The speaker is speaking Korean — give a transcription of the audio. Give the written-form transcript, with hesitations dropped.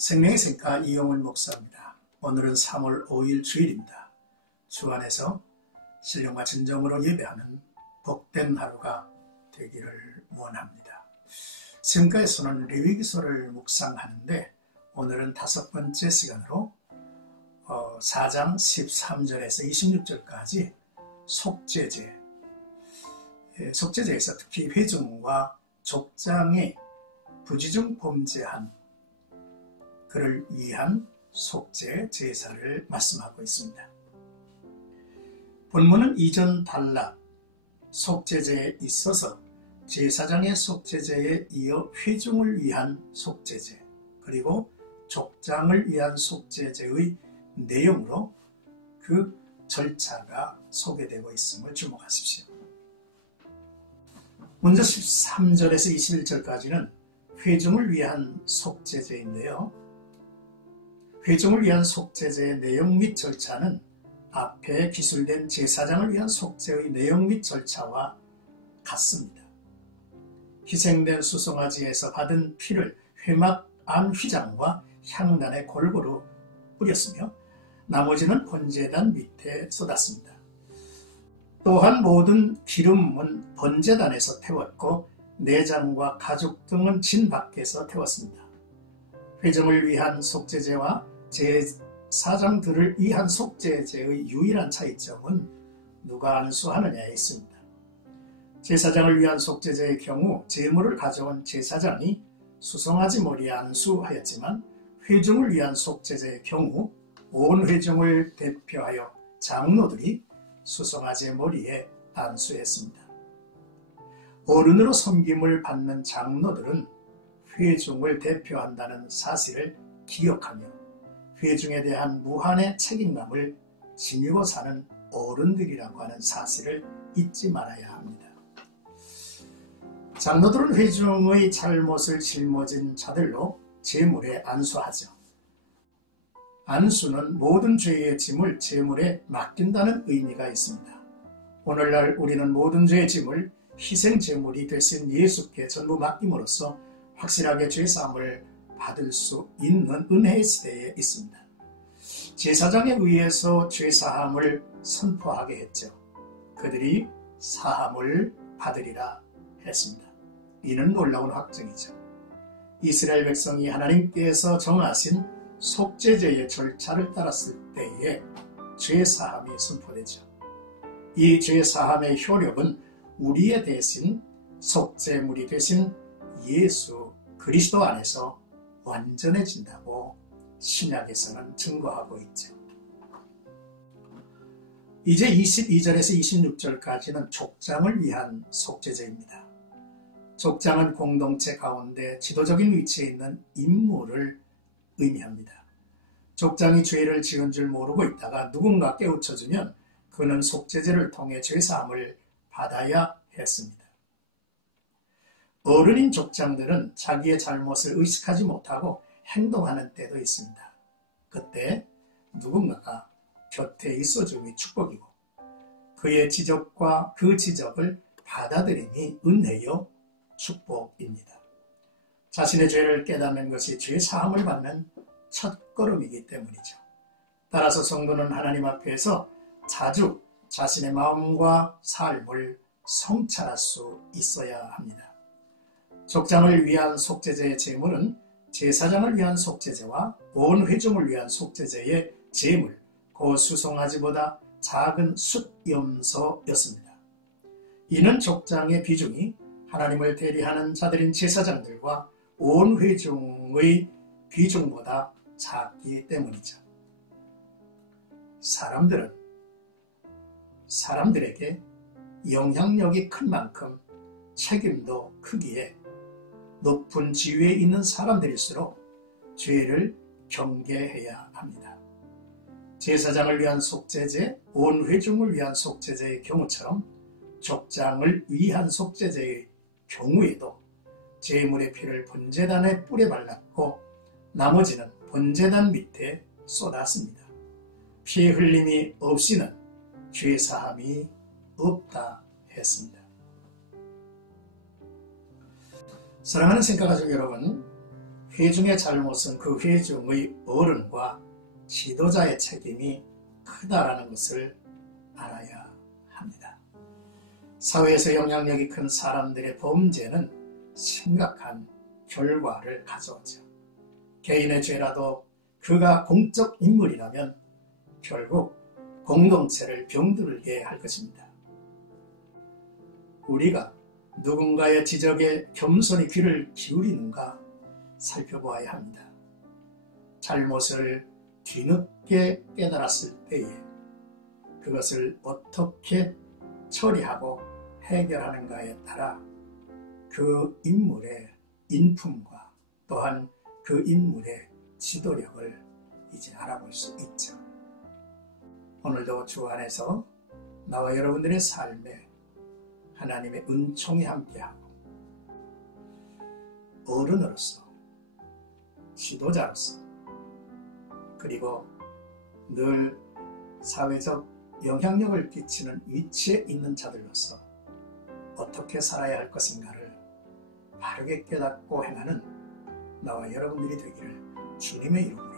생명의 생가 이용훈 목사입니다. 오늘은 3월 5일 주일입니다. 주 안에서 신령과 진정으로 예배하는 복된 하루가 되기를 원합니다. 생가에서는 레위기서를 묵상하는데 오늘은 5번째 시간으로 4장 13절에서 26절까지 속죄제에서 특히 회중과 족장이 부지중 범죄한 그를 위한 속죄 제사를 말씀하고 있습니다. 본문은 이전 단락 속죄제에 있어서 제사장의 속죄제에 이어 회중을 위한 속죄제 그리고 족장을 위한 속죄제의 내용으로 그 절차가 소개되고 있음을 주목하십시오. 먼저 13절에서 21절까지는 회중을 위한 속죄제인데요. 회중을 위한 속죄제의 내용 및 절차는 앞에 기술된 제사장을 위한 속죄의 내용 및 절차와 같습니다. 희생된 수송아지에서 받은 피를 회막 안 휘장과 향단에 골고루 뿌렸으며 나머지는 번제단 밑에 쏟았습니다. 또한 모든 기름은 번제단에서 태웠고 내장과 가죽 등은 진 밖에서 태웠습니다. 회중을 위한 속죄제와 제사장들을 위한 속죄제의 유일한 차이점은 누가 안수하느냐에 있습니다. 제사장을 위한 속죄제의 경우 제물을 가져온 제사장이 수송아지 머리에 안수하였지만 회중을 위한 속죄제의 경우 온 회중을 대표하여 장로들이 수송아지의 머리에 안수했습니다. 어른으로 섬김을 받는 장로들은 회중을 대표한다는 사실을 기억하며 회중에 대한 무한의 책임감을 지니고 사는 어른들이라고 하는 사실을 잊지 말아야 합니다. 장로들은 회중의 잘못을 짊어진 자들로 제물에 안수하죠. 안수는 모든 죄의 짐을 제물에 맡긴다는 의미가 있습니다. 오늘날 우리는 모든 죄의 짐을 희생 제물이 되신 예수께 전부 맡김으로써 확실하게 죄사함을 받을 수 있는 은혜의 시대에 있습니다. 제사장에 의해서 죄사함을 선포하게 했죠. 그들이 사함을 받으리라 했습니다. 이는 놀라운 확증이죠. 이스라엘 백성이 하나님께서 정하신 속죄제의 절차를 따랐을 때에 죄사함이 선포되죠. 이 죄사함의 효력은 우리의 대신 속죄물이 되신 예수 그리스도 안에서 완전해진다고 신약에서는 증거하고 있죠. 이제 22절에서 26절까지는 족장을 위한 속죄제입니다. 족장은 공동체 가운데 지도적인 위치에 있는 인물을 의미합니다. 족장이 죄를 지은 줄 모르고 있다가 누군가 깨우쳐주면 그는 속죄제를 통해 죄사함을 받아야 했습니다. 어른인 족장들은 자기의 잘못을 의식하지 못하고 행동하는 때도 있습니다. 그때 누군가가 곁에 있어줌이 축복이고 그의 지적과 그 지적을 받아들임이 은혜요 축복입니다. 자신의 죄를 깨닫는 것이 죄 사함을 받는 첫걸음이기 때문이죠. 따라서 성도는 하나님 앞에서 자주 자신의 마음과 삶을 성찰할 수 있어야 합니다. 족장을 위한 속죄제의 제물은 제사장을 위한 속죄제와 온 회중을 위한 속죄제의 제물, 그 수송아지보다 작은 숫염소였습니다. 이는 족장의 비중이 하나님을 대리하는 자들인 제사장들과 온 회중의 비중보다 작기 때문이죠. 사람들에게 영향력이 큰 만큼 책임도 크기에 높은 지위에 있는 사람들일수록 죄를 경계해야 합니다. 제사장을 위한 속죄제, 온 회중을 위한 속죄제의 경우처럼 족장을 위한 속죄제의 경우에도 제물의 피를 번제단에 뿌려 발랐고 나머지는 번제단 밑에 쏟았습니다. 피 흘림이 없이는 죄사함이 없다 했습니다. 사랑하는 생가가족 여러분, 회중의 잘못은 그 회중의 어른과 지도자의 책임이 크다라는 것을 알아야 합니다. 사회에서 영향력이 큰 사람들의 범죄는 심각한 결과를 가져오죠. 개인의 죄라도 그가 공적 인물이라면 결국 공동체를 병들게 할 것입니다. 우리가 누군가의 지적에 겸손히 귀를 기울이는가 살펴보아야 합니다. 잘못을 뒤늦게 깨달았을 때에 그것을 어떻게 처리하고 해결하는가에 따라 그 인물의 인품과 또한 그 인물의 지도력을 이제 알아볼 수 있죠. 오늘도 주 안에서 나와 여러분들의 삶에 하나님의 은총이 함께하고 어른으로서 지도자로서 그리고 늘 사회적 영향력을 끼치는 위치에 있는 자들로서 어떻게 살아야 할 것인가를 바르게 깨닫고 행하는 나와 여러분들이 되기를 주님의 이름으로